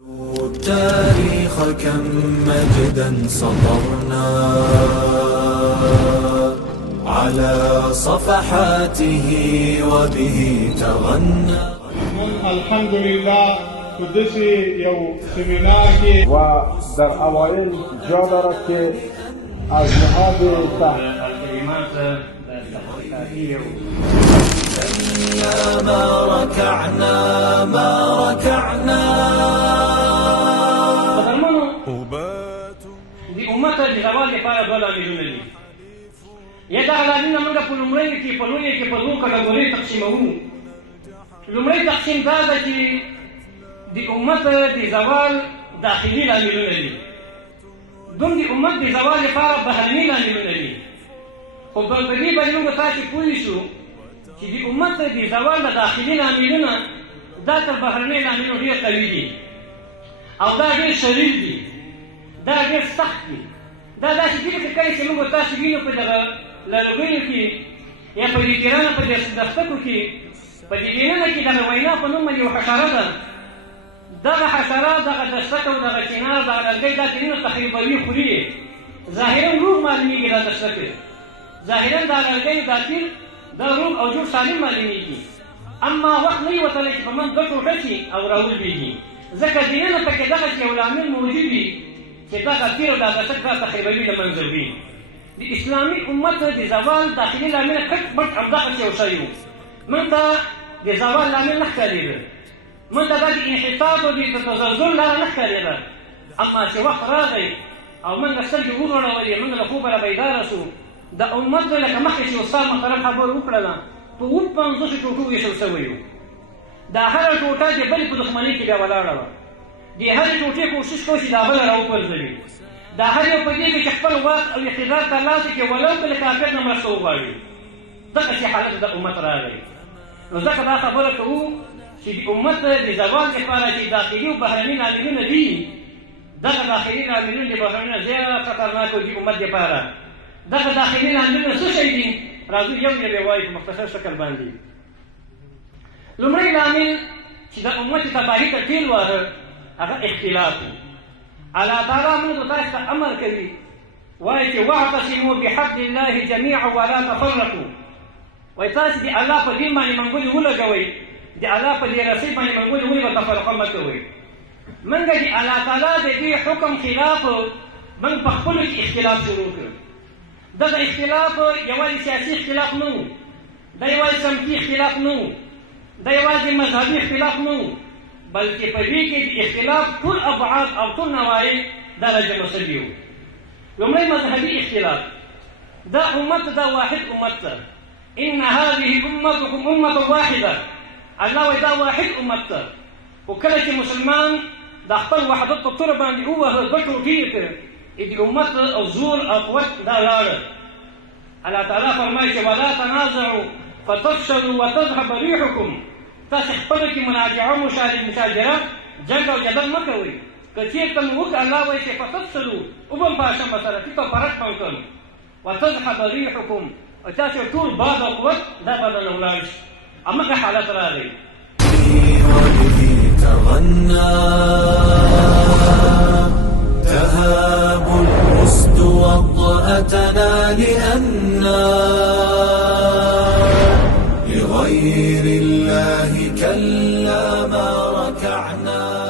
التاريخ كم مجدا سطرنا على صفحاته وبه تغنى. الحمد لله قدسی یو سمینار کی و در اوائل جا دارد که از نهاد الكلمات التحقيقية كلا ما ركعنا ما ركعنا د امت د زوال لپاره دوه لاملونه دي. یا دغه لاملونه موږ په لومړیو کې په لویو کې په دوو کټګوریو تقسیموو. لومړی تقسیم دا ده چې د امت د زوال داخلي لاملونه دي، دوم د امت د زوال لپاره بهرني لاملونه دي. خو په دې باندې موږ تاسې پوه شو چې د امت د زوال د داخلي لاملونه دا تر بهرني لاملونو ډېر قوي دي او دا ډېر شریر دي، دا ډېر سخت دي. دا داسې دي لکه کله چې موږ تاسو وینو په دغه لرګیو کې یا په دې تیرانه په دې دستکو کې په دې دینونه کې دغه وینا په نوم باندې یو حشره ده. دغه حشره دغه دستک او دغه چینار دغه لرګی دا تیرونه تخریبوي، خوري یې. ظاهرا روغ معلومېږي دا دستک، ظاهرا دا لرګی دا تیر دا روغ او جوړ سالم معلومېږي، اما وخت نه وي ورته چې په منځ دوه ټوټه شي او راولوېږي. ځکه دینونه پکې دغسې یو لامل موجود وي چې دغه تیر او دا دستک دا تخریبوي له منځه وړي. د اسلامي امت د زوال داخلي لامل کټ مټ همدغسې یو شی و. موږ ته د زوال لامل نه ښکارېده، موږ ته دا د انحطاط او د تزلزل لاره نه ښکارېده. اما چې وخت راغی او موږ سترګې وغړولې، موږ له خوبه را بیداره شو، د امت لکه مخکې چې استاد محترم خبره وکړله په 50 ټوټو ویشل شوی و. دا هره ټوټه د بلې په دښمنۍ کې بیا ولاړه وه. د هرې ټوټې کوشش کوي چې دا بله راوپرځوي. دا هر یو په دې کې چې خپل واک او اقتدار ترلاسه کړي ولو که له کافر نه مرسته وغواړي. دغسې حالت د امت راغی. نو ځکه دا خبره کوو چې د امت د زوال لپاره چې داخلي او بهرني لاملونه دي، دغه داخلي لاملونه د بهرني زیات خطرناک دي امت لپاره. دغه داخلي لاملونه څه شی دي؟ راځو یو یو یې ووایو په مختصر شکل باندې. لومړی لامل چې د امت تباهي ته ټېل واهه هغه اختلاف و. الله تعالی موږ تاسو ته امر کوي، وایي چې واعتصموا بحبل الله جمیعا ولا تفرقوا. وایي تاسو د الله په دین باندې منګولې ولګوئ، د الله په دې رسۍ باندې منګولې ونیوئ، تفرقه مه کوئ. موږ د الله تعالی د دې حکم خلاف موږ په خپلو کې اختلاف شروع کړ. دغه اختلاف یوازې سیاسي اختلاف نه و، دا یوازې سمتي اختلاف نه و، دا یوازې مذهبي اختلاف نه و، بلکې په دې کې د اختلاف ټول ابعاد او ټول نواحی دا راجمع شوي وو. لومړی مذهبي اختلاف، دا امت دا واحد امت ده. ان هذه امتكم امه واحده. الله وایي دا واحد امت ده. خو کله چې مسلمان د خپل وحدت په توره باندې ووهه، دوه ټوټې یې کړ، د امت زور او قوت دا لاړه. الله تعالی فرمایي چې ولا تنازعوا فتفشلوا وتذهب ريحكم. تاسې خپله کې مناجعه مشاجره جنګ او جدل مه کوئ. که چېرته مو وکړه الله وایي چې فتفشلوا وبم پاشم سره ټیټ او پرټ به وکړم، وتذهب ريحكم او تاسې ټول باد او قوت دا به درنه ولاړ شي. همغه حالت راغی. وبه تغنى تهاب الأسد وطأتنا لأننا لغير الله كلا ما ركعنا.